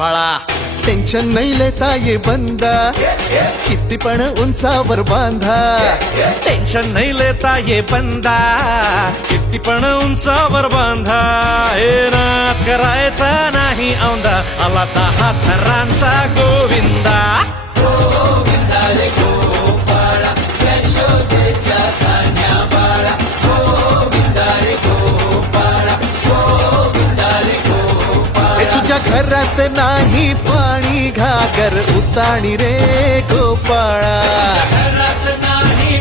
बाळा टेन्शन नाही लेता ये बंदा, किती पण उंचावर बांधा. टेन्शन नाही लेता ये बंदा, किती पण उंचावर बांधा. हे नाद करायचा नाही औंदा, आला 10 थरांचा गोविंदा. गोविंदा रे गोपाळा, यशोदेच्या कान्या बाळा. गोविंदा रे गोपाळा, गोविंदा रे गोपाळा. हे तुझ्या घरात नाही पाणी, घागर उताणी रे गोपाळा. घरात नाही